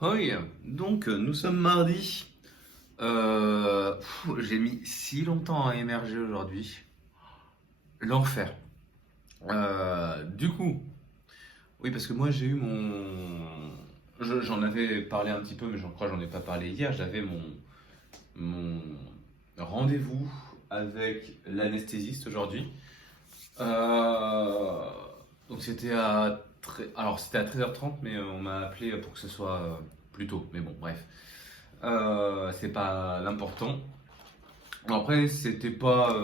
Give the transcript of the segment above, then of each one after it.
Oui, donc nous sommes mardi. J'ai mis si longtemps à émerger aujourd'hui. L'enfer. Du coup, oui, parce que moi j'ai eu mon. J'en avais parlé un petit peu, mais je crois que j'en ai pas parlé hier. J'avais mon rendez-vous avec l'anesthésiste aujourd'hui. Euh, donc c'était alors c'était à 13h30, mais on m'a appelé pour que ce soit plus tôt. Mais bon, bref. C'est pas l'important. Après, c'était pas.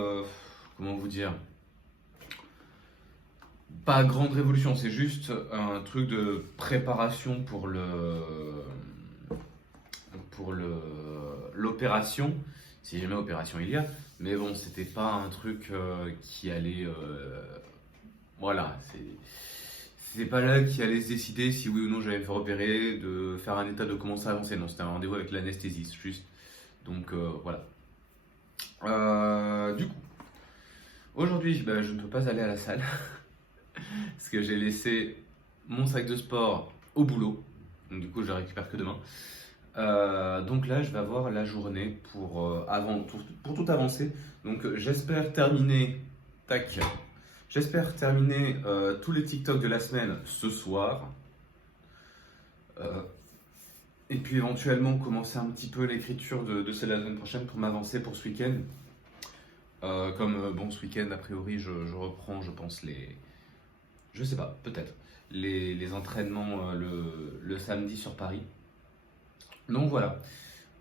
Comment vous dire? Pas grande révolution, c'est juste un truc de préparation pour l'opération, si jamais opération il y a. Mais bon, c'était pas un truc qui allait. Voilà, c'est pas là qui allait se décider si oui ou non j'allais me faire opérer, de faire un état de comment ça avancer. Non, c'était un rendez-vous avec l'anesthésiste, juste. Donc voilà. Du coup, aujourd'hui, bah, je ne peux pas aller à la salle parce que j'ai laissé mon sac de sport au boulot. Donc, du coup, je le récupère que demain. Donc là, je vais avoir la journée pour tout avancer. Donc j'espère terminer. Tac. J'espère terminer tous les TikTok de la semaine ce soir. Euh, et puis éventuellement commencer un petit peu l'écriture de celle de la semaine prochaine pour m'avancer pour ce week-end. Bon, ce week-end, a priori, je reprends, je pense, je sais pas, peut-être, les entraînements le samedi sur Paris. Donc voilà.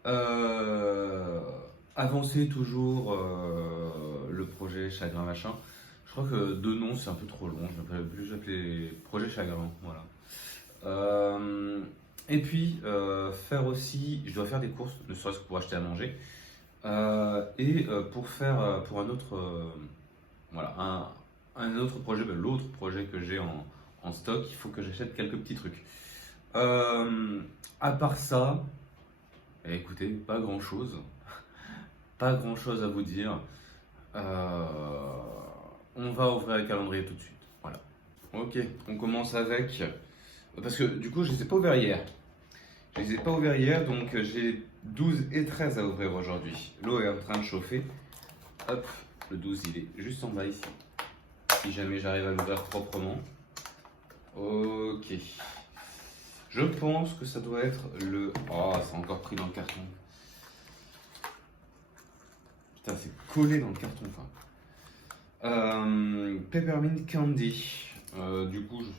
Euh, Avancer toujours le projet Chagrin Machin. Je crois que deux noms, c'est un peu trop long. Je vais plus appeler Projet Chagrin. Voilà. Et puis, faire aussi, je dois faire des courses, ne serait-ce que pour acheter à manger. Pour faire, pour un autre, voilà, un autre projet, ben, l'autre projet que j'ai en stock, il faut que j'achète quelques petits trucs. Euh, à part ça, écoutez, pas grand-chose. Pas grand-chose à vous dire. Euh, on va ouvrir le calendrier tout de suite. Voilà. Ok, on commence avec. Parce que du coup, je ne les ai pas ouverts hier. Je les ai pas ouverts hier, donc j'ai 12 et 13 à ouvrir aujourd'hui. L'eau est en train de chauffer. Hop, le 12 il est juste en bas ici. Si jamais j'arrive à l'ouvrir proprement. Ok. Je pense que ça doit être le. Oh, c'est encore pris dans le carton. Putain, c'est collé dans le carton, enfin. Peppermint Candy. Du coup, je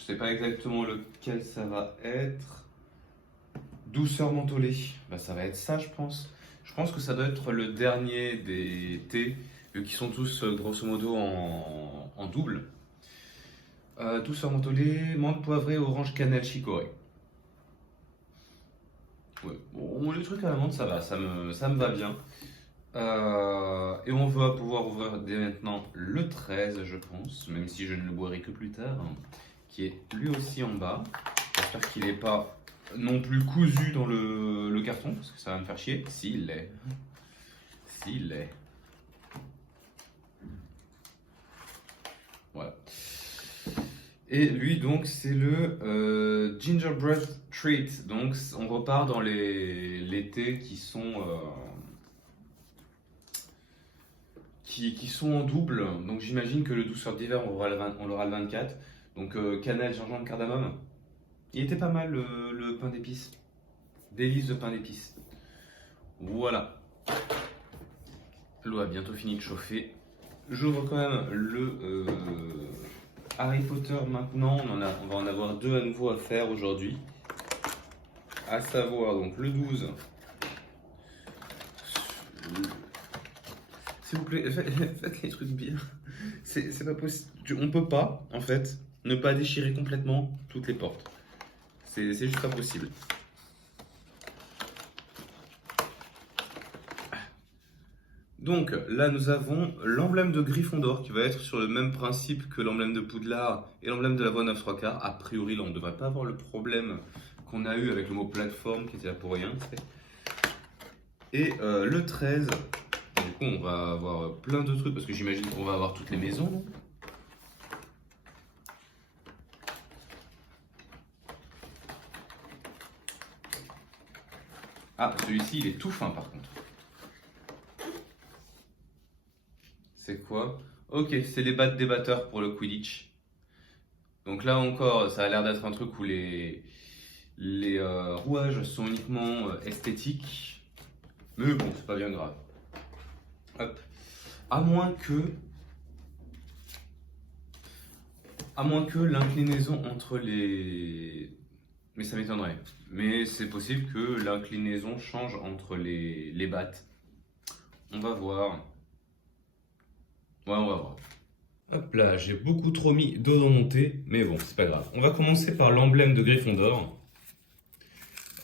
sais pas exactement lequel ça va être. Douceur mentholée. Bah, ça va être ça, je pense. Je pense que ça doit être le dernier des thés, vu qu'ils sont tous grosso modo en double. Douceur mentholée, menthe poivrée, orange cannelle chicorée. Ouais. Bon, les trucs à la menthe, ça va, ça me va bien. Et on va pouvoir ouvrir dès maintenant le 13, je pense, même si je ne le boirai que plus tard, hein, qui est lui aussi en bas. J'espère qu'il n'est pas non plus cousu dans le carton, parce que ça va me faire chier. S'il l'est. S'il l'est. Voilà. Et lui, donc, c'est le Gingerbread Treat. Donc, on repart dans les thés qui sont en double. Donc j'imagine que le douceur d'hiver, on l'aura le 24. Donc cannelle, gingembre, cardamome. Il était pas mal le pain d'épices. Délice de pain d'épices. Voilà. L'eau a bientôt fini de chauffer. J'ouvre quand même le Harry Potter maintenant. On va en avoir deux à nouveau à faire aujourd'hui. À savoir donc le 12. S'il vous plaît, faites les trucs bien. C'est pas possible. On peut pas, en fait, ne pas déchirer complètement toutes les portes. C'est juste pas possible. Donc là, nous avons l'emblème de Gryffondor qui va être sur le même principe que l'emblème de Poudlard et l'emblème de la Voie 9 3 quarts. A priori, là, on ne devrait pas avoir le problème qu'on a eu avec le mot plateforme qui était là pour rien. Et le 13, du coup, on va avoir plein de trucs parce que j'imagine qu'on va avoir toutes les maisons. Ah, celui-ci, il est tout fin par contre. C'est quoi? Ok, c'est les battes des batteurs pour le Quidditch. Donc là encore, ça a l'air d'être un truc où les rouages sont uniquement esthétiques. Mais bon, c'est pas bien grave. Hop. À moins que. À moins que l'inclinaison entre les. Mais ça m'étonnerait. Mais c'est possible que l'inclinaison change entre les battes. On va voir. Ouais, on va voir. Hop là, j'ai beaucoup trop mis d'eau dans mon thé, mais bon, c'est pas grave. On va commencer par l'emblème de Gryffondor.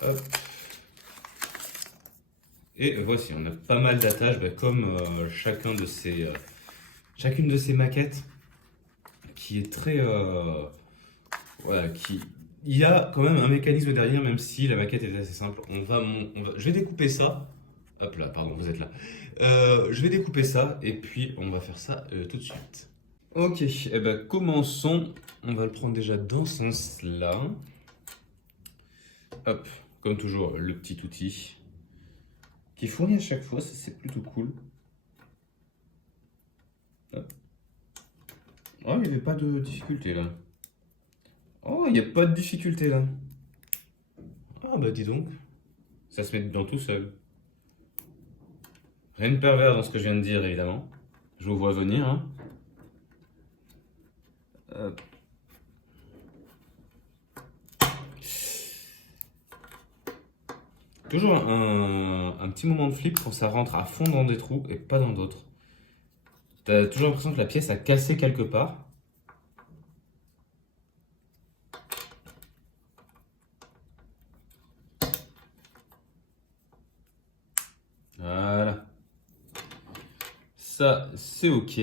Hop. Et voici, on a pas mal d'attaches, comme chacune de ces maquettes, qui est très... voilà, il y a quand même un mécanisme derrière, même si la maquette est assez simple. Je vais découper ça. Hop là, pardon, vous êtes là. Je vais découper ça, et puis on va faire ça tout de suite. Ok, eh ben commençons. On va le prendre déjà dans ce sens-là. Hop, comme toujours, le petit outil qui fournit à chaque fois, ça c'est plutôt cool. Hop. Oh, il n'y avait pas de difficulté là. Oh, il n'y a pas de difficulté là. Ah bah dis donc, ça se met dedans tout seul. Rien de pervers dans ce que je viens de dire évidemment. Je vous vois venir. Hein. Hop. Toujours un petit moment de flip quand ça rentre à fond dans des trous et pas dans d'autres. T'as toujours l'impression que la pièce a cassé quelque part. Voilà. Ça, c'est ok.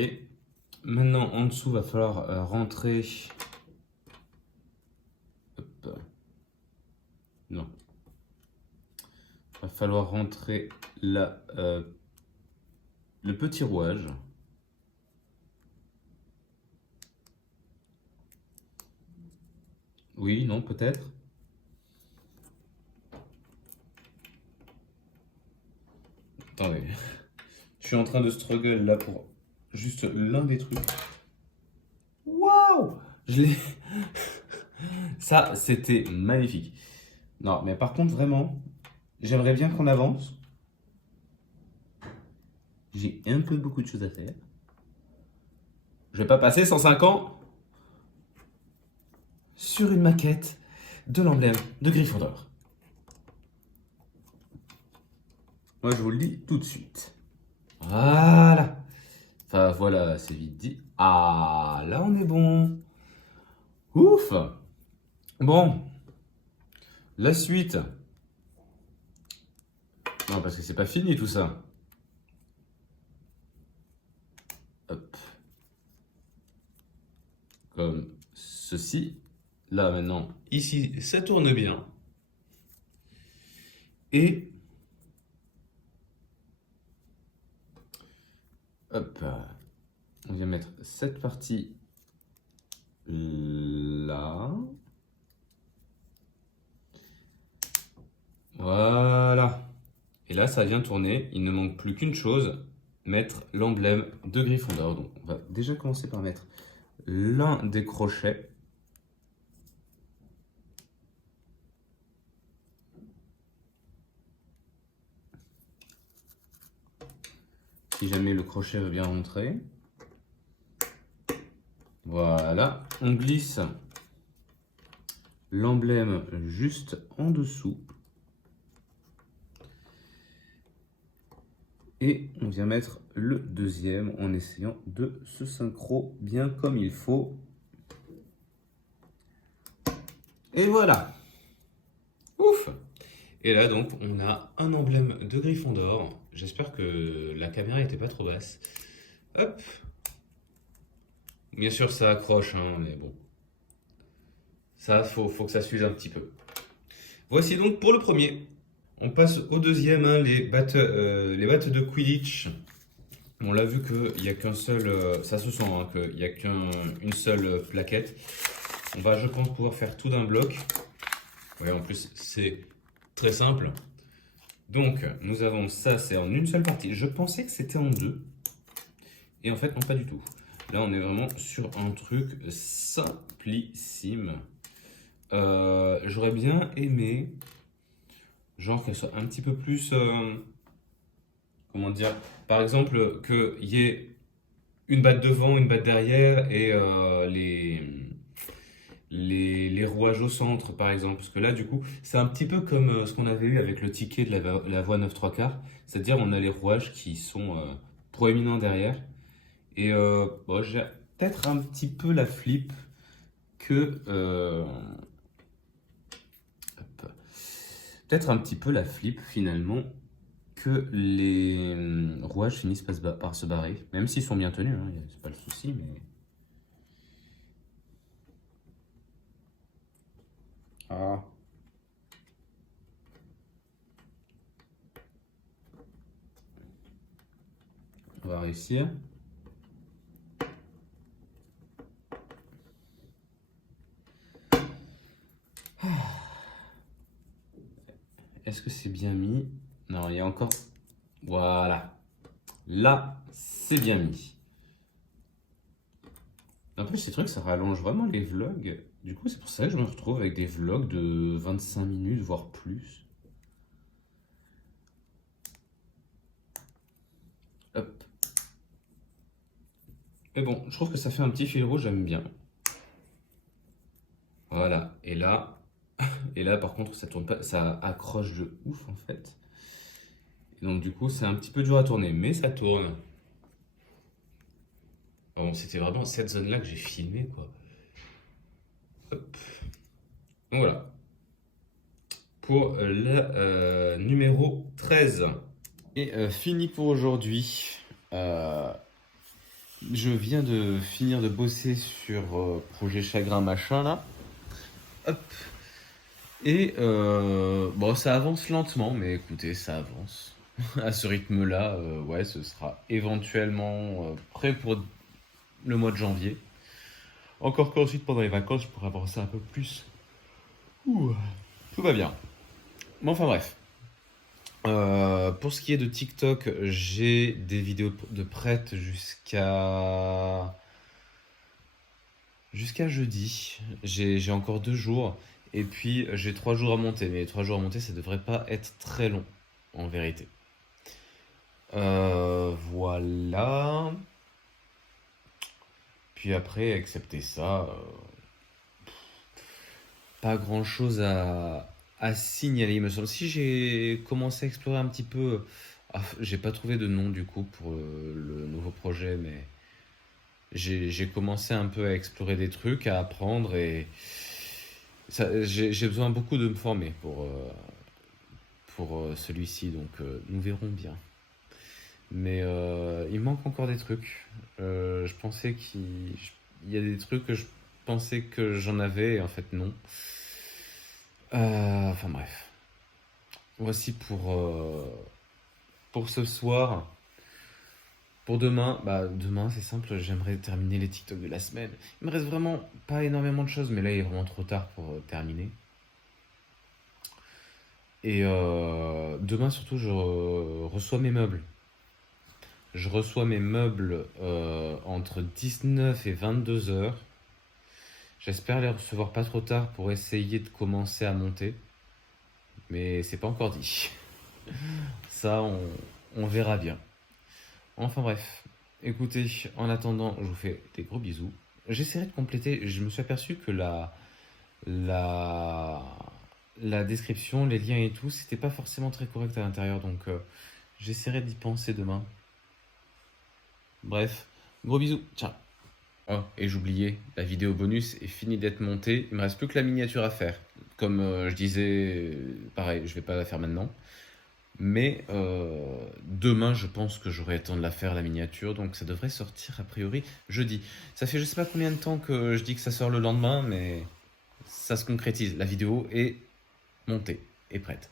Maintenant, en dessous, va falloir rentrer... Hop. Non. Va falloir rentrer là, le petit rouage. Oui, non, peut-être. Attendez. Je suis en train de struggle là pour juste l'un des trucs. Waouh! Je l'ai... Ça, c'était magnifique. Non, mais par contre, vraiment, j'aimerais bien qu'on avance. J'ai un peu beaucoup de choses à faire. Je vais pas passer 105 ans sur une maquette de l'emblème de Gryffondor. Moi, je vous le dis tout de suite. Voilà. Enfin, voilà, c'est vite dit. Ah, là, on est bon. Ouf. Bon. La suite. Non, parce que c'est pas fini tout ça. Hop. Comme ceci. Là, maintenant, ici, ça tourne bien. Et... hop. On vient mettre cette partie là. Voilà. Et là, ça vient tourner. Il ne manque plus qu'une chose, mettre l'emblème de Gryffondor. Donc, on va déjà commencer par mettre l'un des crochets. Si jamais le crochet veut bien rentrer. Voilà. On glisse l'emblème juste en dessous. Et on vient mettre le deuxième en essayant de se synchro bien comme il faut. Et voilà. Ouf. Et là donc on a un emblème de Gryffondor. J'espère que la caméra n'était pas trop basse. Hop. Bien sûr ça accroche, hein, mais bon. Ça, faut que ça suive un petit peu. Voici donc pour le premier. On passe au deuxième, hein, les battes de Quidditch. On l'a vu qu'il n'y a qu'un seul, ça se sent, hein, qu'il n'y a qu'une seule plaquette. On va, je pense, pouvoir faire tout d'un bloc. Ouais, en plus, c'est très simple. Donc, nous avons ça, c'est en une seule partie. Je pensais que c'était en deux. Et en fait, non, pas du tout. Là, on est vraiment sur un truc simplissime. J'aurais bien aimé, genre, qu'elle soit un petit peu plus... comment dire? Par exemple, qu'il y ait une batte devant, une batte derrière et les rouages au centre, par exemple. Parce que là, du coup, c'est un petit peu comme ce qu'on avait eu avec le ticket de la voie 9 3 quarts. C'est-à-dire, on a les rouages qui sont proéminents derrière. Et bon, j'ai peut-être un petit peu la flip que. Hop. Peut-être un petit peu la flip finalement que les rouages finissent par se barrer. Même s'ils sont bien tenus, hein, c'est pas le souci, mais. Ah. On va réussir. Est-ce que c'est bien mis? Non, il y a encore. Voilà. Là, c'est bien mis. En plus, ces trucs, ça rallonge vraiment les vlogs. Du coup, c'est pour ça que je me retrouve avec des vlogs de 25 minutes, voire plus. Hop. Mais bon, je trouve que ça fait un petit fil rouge, j'aime bien. Voilà. Et là, par contre, ça tourne pas, ça accroche de ouf en fait. Et donc, du coup, c'est un petit peu dur à tourner, mais ça tourne. Bon, c'était vraiment cette zone-là que j'ai filmé, quoi. Hop. Donc voilà. Pour le numéro 13. Et fini pour aujourd'hui. Je viens de finir de bosser sur projet Chagrin machin là. Hop. Et bon, ça avance lentement, mais écoutez, ça avance. À ce rythme-là, ouais, ce sera éventuellement prêt pour le mois de janvier. Encore qu'ensuite, pendant les vacances, je pourrai avancer un peu plus. Ouh, tout va bien. Bon, enfin bref. Pour ce qui est de TikTok, j'ai des vidéos de prêtes jusqu'à jeudi. J'ai encore 2 jours. Et puis j'ai 3 jours à monter. Mais les 3 jours à monter, ça devrait pas être très long, en vérité. Voilà. Puis après, excepté ça, pas grand chose à signaler, il me semble. Si j'ai commencé à explorer un petit peu. J'ai pas trouvé de nom du coup pour le nouveau projet, mais j'ai commencé un peu à explorer des trucs, à apprendre et j'ai besoin beaucoup de me former pour celui-ci, donc nous verrons bien. Mais il manque encore des trucs. Je pensais qu'il y a des trucs que je pensais que j'en avais et en fait non. Enfin bref. Voici pour ce soir. Pour demain, bah demain c'est simple, j'aimerais terminer les TikTok de la semaine. Il me reste vraiment pas énormément de choses, mais là il est vraiment trop tard pour terminer. Et demain surtout je reçois mes meubles. Je reçois mes meubles entre 19 et 22 heures. J'espère les recevoir pas trop tard pour essayer de commencer à monter. Mais c'est pas encore dit. Ça, on verra bien. Enfin bref. Écoutez, en attendant, je vous fais des gros bisous. J'essaierai de compléter. Je me suis aperçu que la, la description, les liens et tout, c'était pas forcément très correct à l'intérieur. Donc, j'essaierai d'y penser demain. Bref, gros bisous. Ciao. Oh, et j'oubliais, la vidéo bonus est finie d'être montée. Il me reste plus que la miniature à faire. Comme je disais, pareil, je vais pas la faire maintenant. Mais demain, je pense que j'aurai le temps de la faire, la miniature. Donc ça devrait sortir a priori jeudi. Ça fait je sais pas combien de temps que je dis que ça sort le lendemain, mais ça se concrétise. La vidéo est montée et prête.